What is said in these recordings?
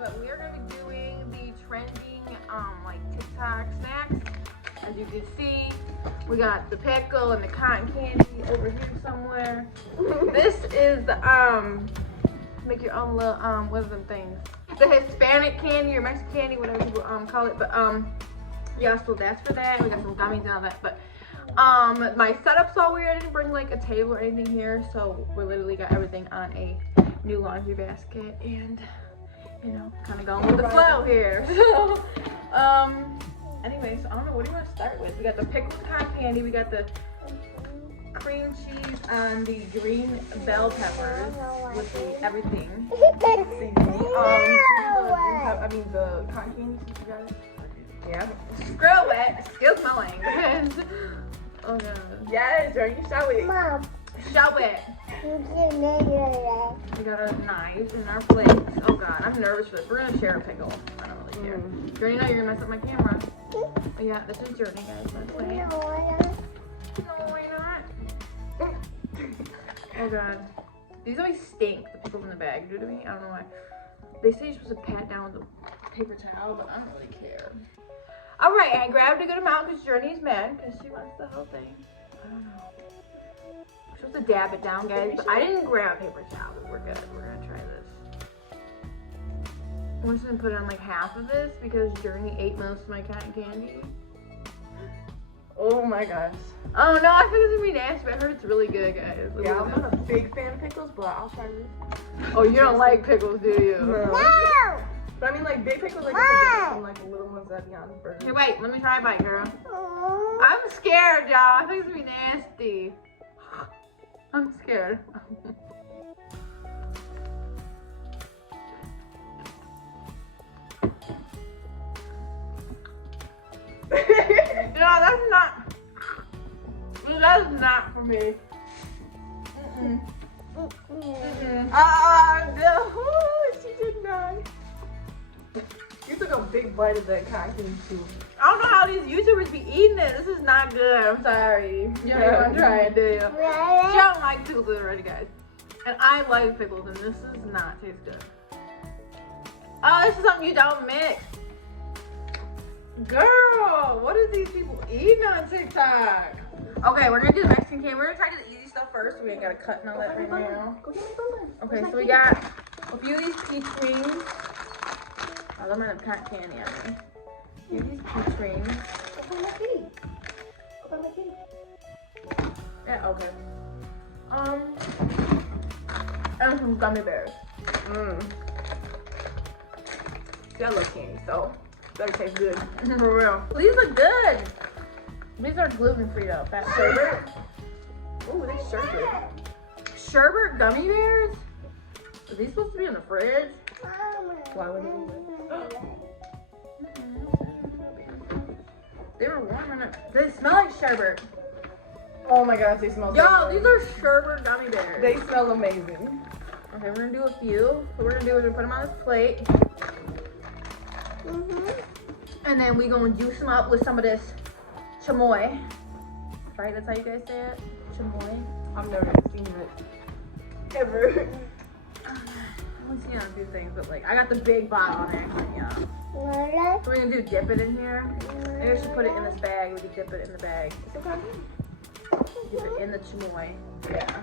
but we are going to be doing the trending like TikTok snacks. As you can see, we got the pickle and the cotton candy over here somewhere. This is the make your own little what are them things? The Hispanic candy or Mexican candy, whatever people call it. But yeah, so that's for that. We got some gummies and all that. But my setup's all weird. I didn't bring like a table or anything here, so we literally got everything on a new laundry basket and you know, kind of going with the flow here. So anyways, I don't know, what do you want to start with? We got the pickled cotton candy, we got the cream cheese on the green bell peppers with the everything. The cotton candy, since you got it. Yeah. Screw it. Excuse my language. Oh no. Yes, are you show it? Mom. Show it. We got our knives and our plates. Oh god, I'm nervous for this. We're gonna share a pickle. I don't really care. You already know you're gonna mess up my camera. Oh yeah, this is Journey, guys. By the way. No, why not? Oh god. These always stink, the pickles in the bag. Do to me? I don't know why. They say you're supposed to pat down with a paper towel, but I don't really care. Alright, I grabbed a good amount because Journey's mad because she wants the whole thing. I don't know. We're supposed to dab it down, guys, but I didn't grab a paper towel, but we're good. We're gonna try this. We're just gonna put on like half of this because Journey ate most of my cotton candy. Oh my gosh. Oh no, I think it's gonna be nasty, but I heard it's really good, guys. Yeah, I'm not a big fan of pickles, but I'll try this. Oh, you don't like pickles, do you? No. But I mean, like big pickles, like different from like the little ones that be on burgers. Hey, wait, let me try a bite, girl. I'm scared, y'all. I think it's gonna be nasty. I'm scared. No, that's not. That's not for me. No, she did not. You took a big bite of that cotton candy too. I don't know how these YouTubers be eating it. This is not good. I'm sorry. You don't want to try it, do you? She don't like pickles already, guys. And I like pickles, and this does not taste good. Oh, this is something you don't mix. Girl, what are these people eating on TikTok? Okay, we're gonna do the Mexican candy. We're gonna try to do the easy stuff first. We ain't gotta cut and all that right now. Okay, so we got a few of these peach rings. Oh, I'm gonna have cotton candy on me. A few of these peach rings. Yeah, okay. And some gummy bears. See, I love candy, so better taste good. For real. These look good. These are gluten-free though. Fat sherbet. Ooh, they sherbet. Sherbet gummy bears? Are these supposed to be in the fridge? Why would They were warm enough. They smell like sherbet. Oh my gosh, they smell Yo, so these are sherbet gummy bears. They smell amazing. Okay, we're gonna do a few. So what we're gonna do is we're gonna put them on this plate. And then we're gonna juice them up with some of this chamoy. Right, that's how you guys say it? Chamoy. I've never seen it. Ever. I've seen it on a few things, but like, I got the big bottle actually, yeah. So we're gonna do dip it in here. Maybe I should put it in this bag. We could dip it in the bag. Dip it in the chamoy. Yeah.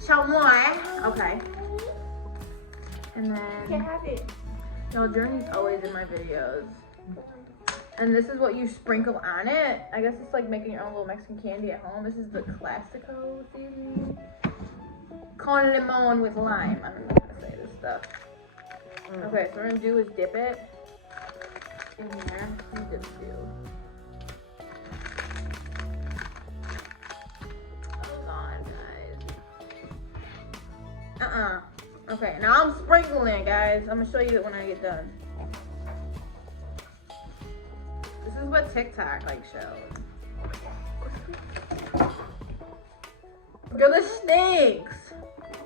Chamoy. Okay. And then, Can't have it. no, Journey's always in my videos. And this is what you sprinkle on it. I guess it's like making your own little Mexican candy at home. This is the Classico seasoning. Con limon with lime. I don't know how to say this stuff. Okay, so what we're gonna do is dip it in here. Let me just do. Hold on, guys. Okay, now I'm sprinkling it, guys. I'm gonna show you it when I get done. This is what TikTok like shows. Girl, this stinks.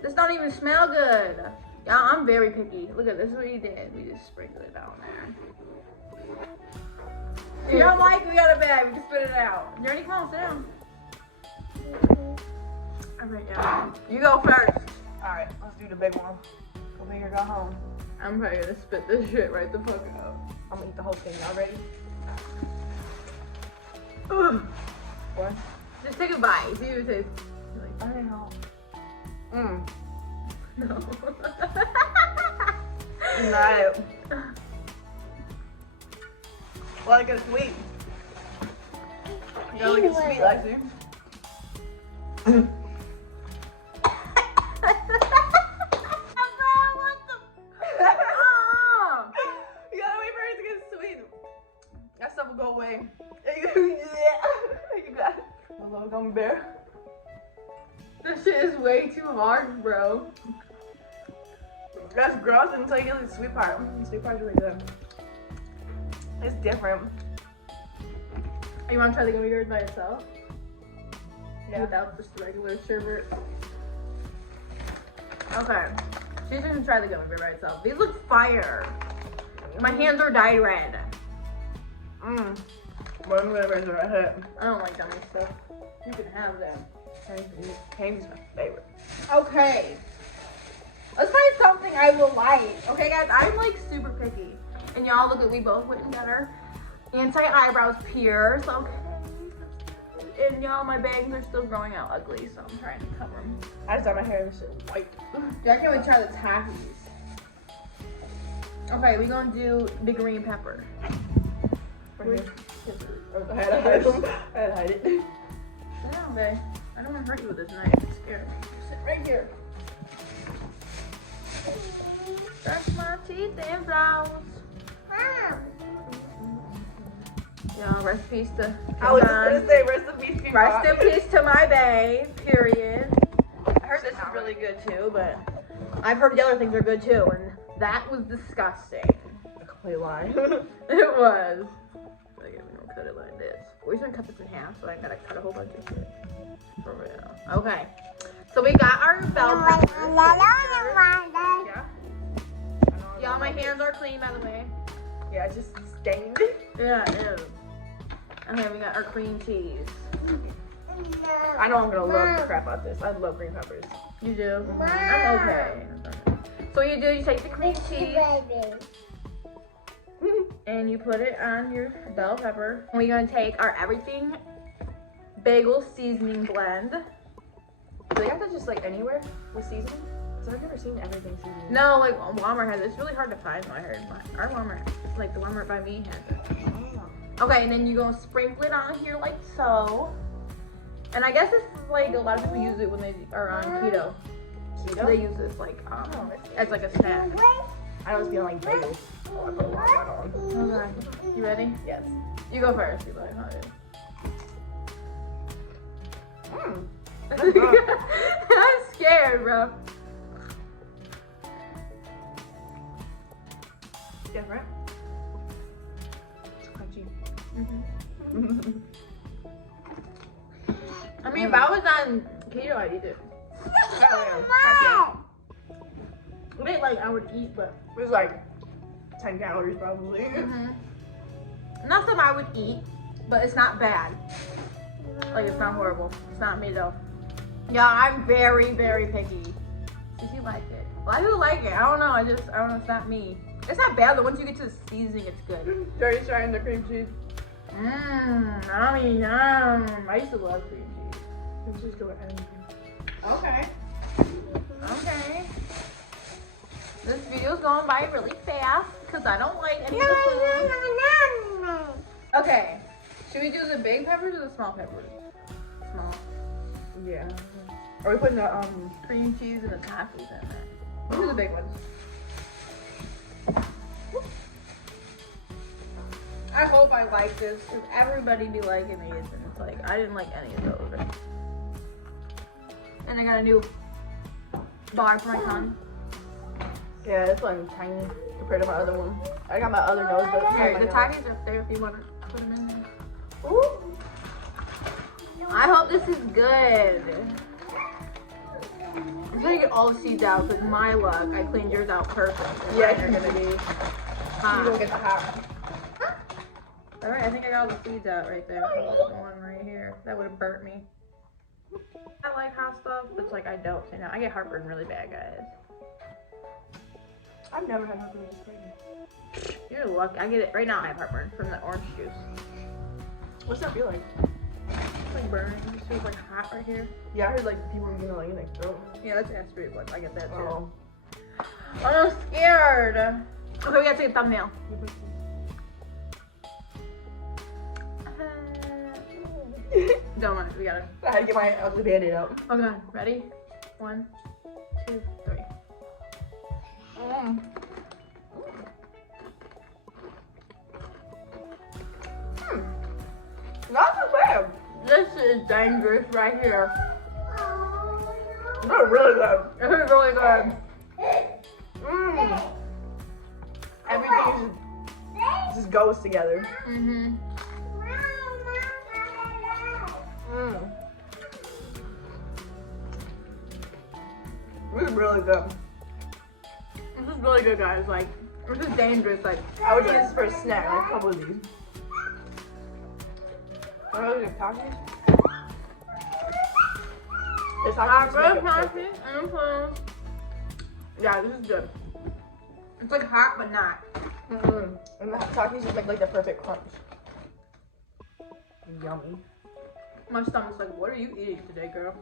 This don't even smell good. Y'all, I'm very picky. Look at this. Is what you did. We just sprinkled it down there. If you don't like it, we got a bag. We can spit it out. Journey, come on, sit down. All right, y'all. You go first. All right, let's do the big one. Go big or go home. I'm probably gonna spit this shit right the fuck out. I'm gonna eat the whole thing. Y'all ready? What? Just take a bite. See what it tastes like. I don't know. No. Not. Like it's sweet. You gotta like it's sweet, Lexi. You gotta wait for it to get sweet. That stuff will go away. You got it. A little gummy bear. This shit is way too hard, bro. That's gross until you get the sweet part. The sweet part's really good. It's different. You want to try the gummy bears by itself? Yeah. Without just regular sherbet. Okay. She's gonna try the gummy bear by itself. These look fire. My hands are dyed red. One gummy bears are right here. I don't like gummy stuff. You can have them. Candy's my favorite. Okay. Let's find something I will like. Okay, guys, I'm like super picky. And y'all, look at, we both went and got our anti-eyebrows pierced. Okay. And y'all, my bangs are still growing out ugly, so I'm trying to cover them. I just got my hair and shit white. Dude, I can't wait to try the tackies. Okay, we're gonna do the green pepper. Right here. I had to hide them. I had to hide it. Sit down, babe. I don't want to hurt you with this knife. It's scary. Sit right here. Brush my teeth and brows. Yeah, recipes to I was just gonna say recipes. Rest in peace to my bae, period. I heard this is really good too, but I've heard the other things are good too, and that was disgusting. A complete lie. It was. Like, we don't cut it like this. We're just gonna cut this in half, so I gotta cut a whole bunch of shit. For real. Okay. So we got our bell peppers. Yeah. Y'all, my hands are clean, by the way. Yeah, just stained. Yeah, it is. Okay, we got our cream cheese. I know I'm gonna love the crap out of this. I love green peppers. You do? I'm okay. So what you do, you take the cream cheese and you put it on your bell pepper. We're gonna take our everything bagel seasoning blend. Do they have that just like anywhere with seasoning? Because I've never seen everything seasoned. No, like Walmart has it. It's really hard to find, I heard. Our Walmart, like the Walmart by me has it. Oh. Okay, and then you're gonna sprinkle it on here like so. And I guess this is like a lot of people use it when they are on keto. Keto? They use this like as like a snack. I was feeling like bagels. Oh, I put a lot on. Okay, you ready? Yes. You go first. You like how it is. I'm scared, bro. Different. It's crunchy. I mean, if I was on keto, I'd eat it. It ain't like I would eat, but It was like 10 calories probably. not something I would eat, but it's not bad. Like, it's not horrible. It's not me though. Yeah, I'm very, very picky. Did you like it? A lot of people like it. I don't know. I don't know. It's not me. It's not bad though. Once you get to the seasoning, it's good. Are you trying the cream cheese? I mean, I used to love cream cheese. Cream cheese go with anything. Okay. Okay. This video's going by really fast because I don't like any of the food. Okay. Should we do the big peppers or the small peppers? Small. Yeah. Are we putting the Cream cheese and the tacos in there. Let's do the big ones. I hope I like this because everybody be liking these and it's like, I didn't like any of those. And I got a new bar for my tongue. Yeah, this one's tiny compared to my other one. I got my other nose, but Here, the tacos are up there if you want to put them in there. Ooh. I hope this is good. I'm gonna get all the seeds out because my luck, I cleaned yours out perfect. Yeah, Mine are gonna be you hot. don't get the hot. Alright, I think I got all the seeds out right there. The one right here. That would have burnt me. I like hot stuff, but it's like I don't. You know, I get heartburn really bad, guys. I've never had heartburn this crazy. You're lucky. I get it right now. I have heartburn from the orange juice. What's that feel like? It's like burning. It feels like hot right here. Yeah, I heard like people were getting like in their throat. Yeah, that's aspirin blood. I get that too. Oh. I'm scared. Okay, we gotta take a thumbnail. Don't mind. We gotta. I had to get my ugly band-aid out. Okay, ready? 1, 2, 3. Not so bad. This is dangerous right here. They're really good. This is really good. Everything just goes together. Mhm. This is really good. This is really good, guys. Like, this is dangerous. Like, I would eat this for a snack, like a couple of these. Oh, your Takis? It's yeah, this is good. It's like hot, but not. And the Takis just make like the perfect crunch. Yummy. My stomach's like, what are you eating today, girl?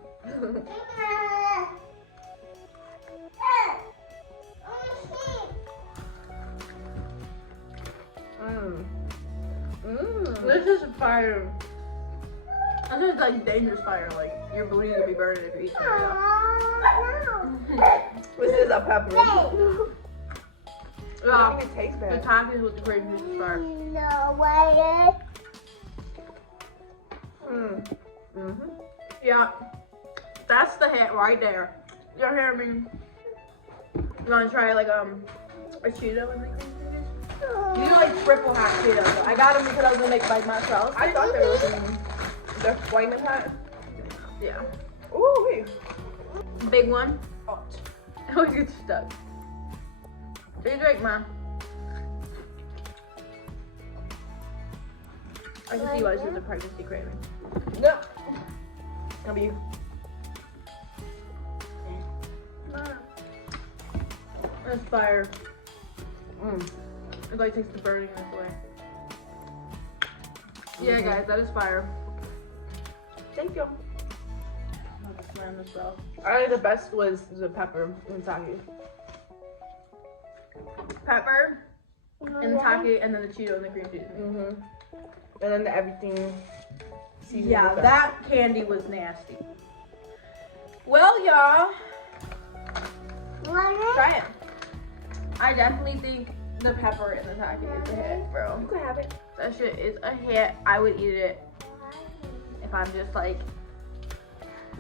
This is fire. This is like dangerous fire. Like, your booty could be burning if you eat it right now. This is a pepper. It don't even taste The bad. Takis with the cream cheese is fire. Yeah, that's the hit right there. You hear me? You wanna try like a Cheeto and the cream cheese? You do like triple hot Cheetos. I got them because I was gonna make by myself. I thought they were they're flaming hot. Yeah. Ooh, wait. Big one. Oh. It always gets stuck. Take a drink, Mom. I can see why this is a pregnancy craving. No. That'll be you. That's fire. It like takes the burningness away. Yeah, guys, that is fire. Thank you. I'm gonna slam this though. I think the best was the pepper and Taki. Pepper and the Taki, and then the Cheeto and the cream cheese. And then everything. Yeah, that candy was nasty. Well, y'all, try it. I definitely think the pepper and the Taki is a hit, bro. You can have it. That shit is a hit. I would eat it if I'm just like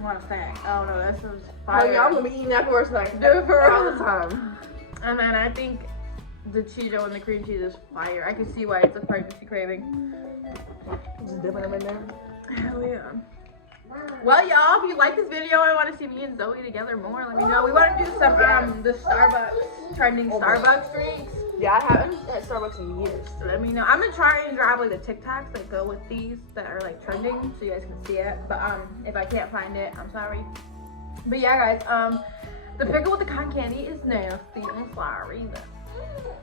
want a snack. Oh no, that sounds fire. Oh yeah, I'm gonna be eating that for a snack. Do it for all the time. And then I think the Cheeto and the cream cheese is fire. I can see why it's a pregnancy craving. Just dipping them in there. Hell yeah. Well, y'all, if you like this video and want to see me and Zoe together more, let me know. We want to do some the Starbucks trending Starbucks drinks. Yeah, I haven't had Starbucks in years. So let me know. I'm gonna try and grab like the TikToks that go with these that are like trending, so you guys can see it. But if I can't find it, I'm sorry. But yeah, guys, the pickle with the cotton candy is nasty. I'm sorry.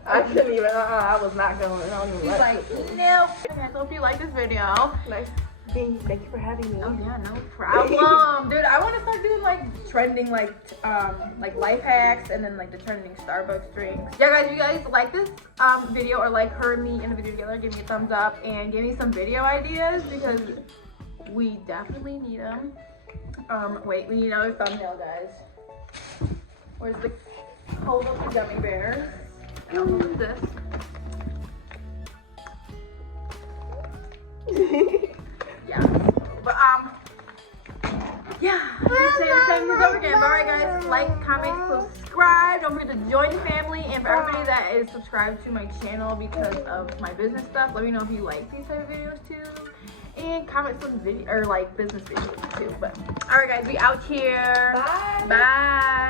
I couldn't even. I was not going. I don't even He's like, nope. Okay, so if you like this video, nice. Thank you for having me. oh yeah, no problem, dude. I want to start doing like trending like life hacks and then like the trending Starbucks drinks. Yeah, guys, if you guys like this video or like her and me in a video together, give me a thumbs up and give me some video ideas because we definitely need them. Wait, we need another thumbnail, guys. Where's the hold up the gummy bears? And I'll hold this. Yeah, but yeah, I'm just saying the same things over again. But alright, guys, like, comment, subscribe. Don't forget to join the family. And for everybody that is subscribed to my channel because of my business stuff, let me know if you like these type of videos too. And comment some video or like business videos too. But alright, guys, we out here. Bye. Bye.